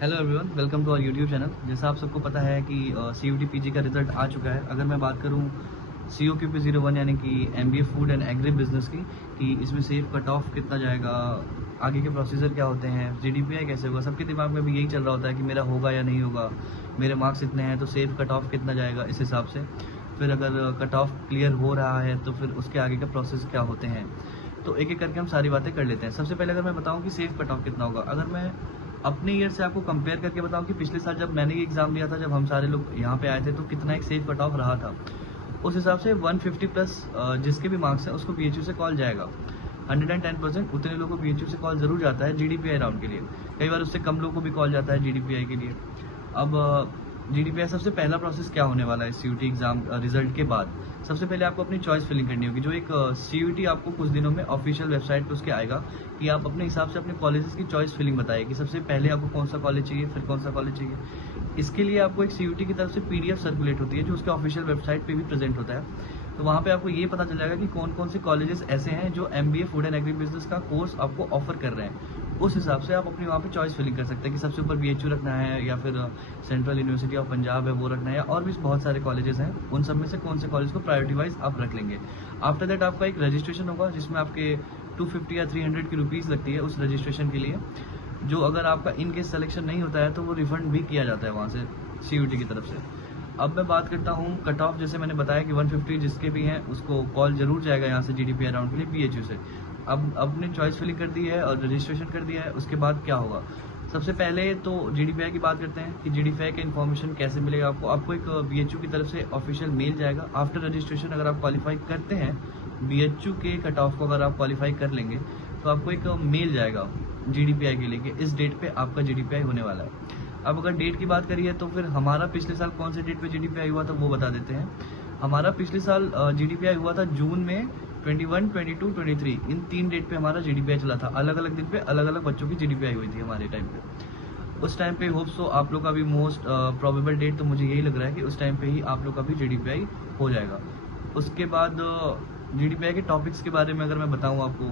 Hello everyone, welcome to our YouTube channel. जैसा आप सबको पता है कि CUT PG का रिजल्ट आ चुका है। अगर मैं बात करूं COQP01 यानी कि MBA food and agri business की, कि इसमें सेफ कट ऑफ कितना जाएगा, आगे के प्रोसीजर क्या होते हैं, GDPI कैसे होगा, सबके दिमाग में भी यही चल रहा होता है कि मेरा होगा या नहीं होगा, मेरे मार्क्स इतने हैं तो सेफ कट ऑफ कितना जाएगा, इस हिसाब से फिर अगर कट ऑफ क्लियर हो रहा है तो फिर उसके आगे का प्रोसेस क्या होते हैं। तो एक एक करके हम सारी बातें कर लेते हैं। सबसे पहले अगर मैं बताऊं कि सेफ कट ऑफ कितना होगा, अगर मैं अपने ईयर से आपको कंपेयर करके बताऊं कि पिछले साल जब मैंने ये एग्जाम दिया था, जब हम सारे लोग यहाँ पे आए थे, तो कितना एक सेफ कट ऑफ रहा था, उस हिसाब से 150 प्लस जिसके भी मार्क्स हैं उसको BHU से कॉल जाएगा। 110% उतने लोगों को BHU से कॉल जरूर जाता है GDPI राउंड के लिए। कई बार उससे कम लोगों को भी कॉल जाता है GDPI के लिए। अब GDPI सबसे पहला प्रोसेस क्या होने वाला है CUT एग्जाम रिजल्ट के बाद। सबसे पहले आपको अपनी चॉइस फिलिंग करनी होगी। जो एक CUT आपको कुछ दिनों में ऑफिशियल वेबसाइट पे उसके आएगा कि आप अपने हिसाब से अपने कॉलेजेस की चॉइस फिलिंग बताइए कि सबसे पहले आपको कौन सा कॉलेज चाहिए, फिर कौन सा कॉलेज चाहिए। इसके लिए आपको एक CUT की तरफ से PDF सर्कुलेट होती है, जो उसके ऑफिशियल वेबसाइट पे भी प्रेजेंट होता है। तो वहाँ पे आपको ये पता चल जाएगा कि कौन कौन से कॉलेजेस ऐसे हैं जो MBA food and agri business का कोर्स आपको ऑफर कर रहे हैं। उस हिसाब से आप अपनी वहाँ पे चॉइस फिलिंग कर सकते हैं कि सबसे ऊपर BHU रखना है, या फिर सेंट्रल यूनिवर्सिटी ऑफ पंजाब है वो रखना है, या और भी बहुत सारे कॉलेजेस हैं, उन सब में से कौन से कॉलेज को प्रायोरिटी वाइज आप रख लेंगे। आफ्टर दैट आपका एक रजिस्ट्रेशन होगा, जिसमें आपके 250 या 300 की रुपीज़ लगती है उस रजिस्ट्रेशन के लिए, जो अगर आपका इन केस सिलेक्शन नहीं होता है तो वो रिफंड भी किया जाता है वहाँ से CUT की तरफ से। अब मैं बात करता हूँ कट ऑफ। जैसे मैंने बताया कि 150 जिसके भी हैं उसको कॉल जरूर जाएगा यहाँ से GDPI राउंड के लिए BHU से। अब आपने चॉइस फिलिंग कर दी है और रजिस्ट्रेशन कर दिया है, उसके बाद क्या होगा। सबसे पहले तो GDPI की बात करते हैं कि GDPI का इन्फॉर्मेशन कैसे मिलेगा आपको एक BHU की तरफ से ऑफिशियल मेल जाएगा। आफ्टर रजिस्ट्रेशन अगर आप क्वालिफाई करते हैं BHU के कट ऑफ को, अगर आप क्वालिफाई कर लेंगे तो आपको एक मेल जाएगा GDPI के लिए कि इस डेट पे आपका GDPI होने वाला है। अब अगर डेट की बात करिए तो फिर हमारा पिछले साल कौन से डेट पे GDPI हुआ था वो बता देते हैं। हमारा पिछले साल GDPI हुआ था जून में 21, 22, 23, इन 3 डेट पे हमारा GDPI चला था। अलग अलग दिन पे अलग अलग बच्चों की GDPI हुई थी हमारे टाइम पे। उस टाइम पे होप सो आप लोग का भी मोस्ट प्रोबेबल डेट तो मुझे यही लग रहा है कि उस टाइम पे ही आप लोग का भी GDPI हो जाएगा। उसके बाद GDPI के टॉपिक्स के बारे में अगर मैं बताऊँ आपको,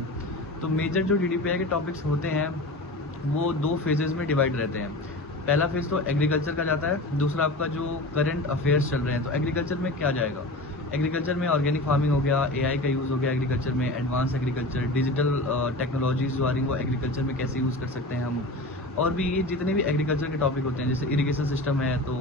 तो मेजर जो GDPI के टॉपिक्स होते हैं वो 2 फेजेस में डिवाइड रहते हैं। पहला फेज तो एग्रीकल्चर का जाता है, दूसरा आपका जो करंट अफेयर्स चल रहे हैं। तो एग्रीकल्चर में क्या जाएगा, एग्रीकल्चर में ऑर्गेनिक फार्मिंग हो गया, AI का यूज़ हो गया एग्रीकल्चर में, एडवांस एग्रीकल्चर, डिजिटल टेक्नोलॉजीज जो आ रही हैं वो एग्रीकल्चर में कैसे यूज़ कर सकते हैं हम, और भी ये जितने भी एग्रीकल्चर के टॉपिक होते हैं। जैसे इरिगेशन सिस्टम है तो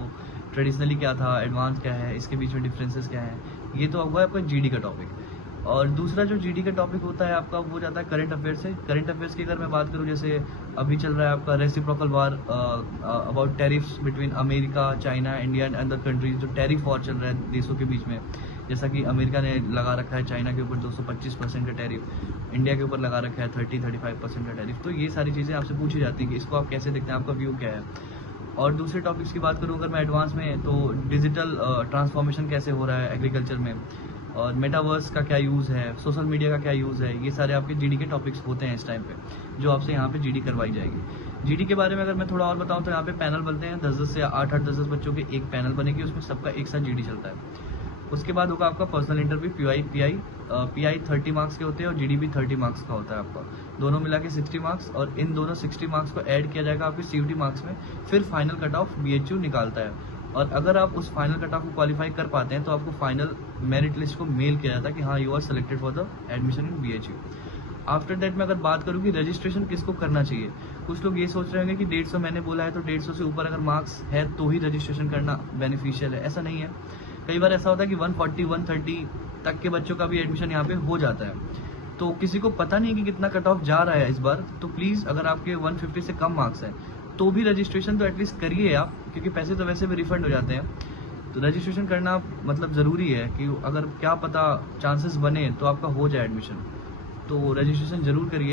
ट्रेडिशनली क्या था, एडवांस क्या है, इसके बीच में डिफरेंसेस क्या है, ये तो हुआ आपका GD का टॉपिक। और दूसरा जो GD का टॉपिक होता है आपका वो जाता है करंट अफेयर से। करंट अफेयर्स की अगर मैं बात करूँ, जैसे अभी चल रहा है आपका reciprocal war about tariffs between America, China, India and other countries. जो टैरिफ वॉर चल रहा है देशों के बीच में, जैसा कि अमेरिका ने लगा रखा है चाइना के ऊपर 225% का टैरिफ, इंडिया के ऊपर लगा रखा है 30-35% का टैरिफ। तो ये सारी चीज़ें आपसे पूछी जाती है कि इसको आप कैसे देखते हैं, आपका व्यू क्या है। और दूसरे टॉपिक्स की बात करूँ अगर मैं एडवांस में, तो डिजिटल ट्रांसफॉर्मेशन कैसे हो रहा है एग्रीकल्चर में, और मेटावर्स का क्या यूज़ है, सोशल मीडिया का क्या यूज़ है, ये सारे आपके GD के टॉपिक्स होते हैं इस टाइम पे, जो आपसे यहाँ पे GD करवाई जाएगी। GD के बारे में अगर मैं थोड़ा और बताऊँ तो यहाँ पे पैनल बनते हैं 10-10 से 8-8, 10-10 बच्चों के एक पैनल बनेगी, उसमें सबका एक साथ GD चलता है। उसके बाद होगा आपका पर्सनल इंटरव्यू, PI 30 मार्क्स के होते हैं और GD भी 30 मार्क्स का होता है आपका, दोनों मिला के 60 मार्क्स, और इन दोनों 60 मार्क्स को ऐड किया जाएगा आपके CUT मार्क्स में। फिर फाइनल कट ऑफ BHU निकालता है, और अगर आप उस फाइनल कट ऑफ को क्वालिफाई कर पाते हैं तो आपको फाइनल मेरिट लिस्ट को मेल किया जाता है कि हाँ you are selected for the admission in BHU। After that मैं अगर बात करूँ कि रजिस्ट्रेशन किसको करना चाहिए, कुछ लोग ये सोच रहे होंगे कि 150 मैंने बोला है तो 150 से ऊपर अगर मार्क्स है तो ही रजिस्ट्रेशन करना बेनिफिशियल है। ऐसा नहीं है। कई बार ऐसा होता है कि 140, 130 तक के बच्चों का भी एडमिशन यहाँ पे हो जाता है। तो किसी को पता नहीं कि कितना कट ऑफ जा रहा है इस बार, तो प्लीज़ अगर आपके 150 से कम मार्क्स हैं तो भी रजिस्ट्रेशन तो एटलीस्ट करिए आप, क्योंकि पैसे तो वैसे भी रिफंड हो जाते हैं। तो रजिस्ट्रेशन करना मतलब ज़रूरी है कि अगर क्या पता चांसेस बने तो आपका हो जाए एडमिशन, तो रजिस्ट्रेशन ज़रूर करिए।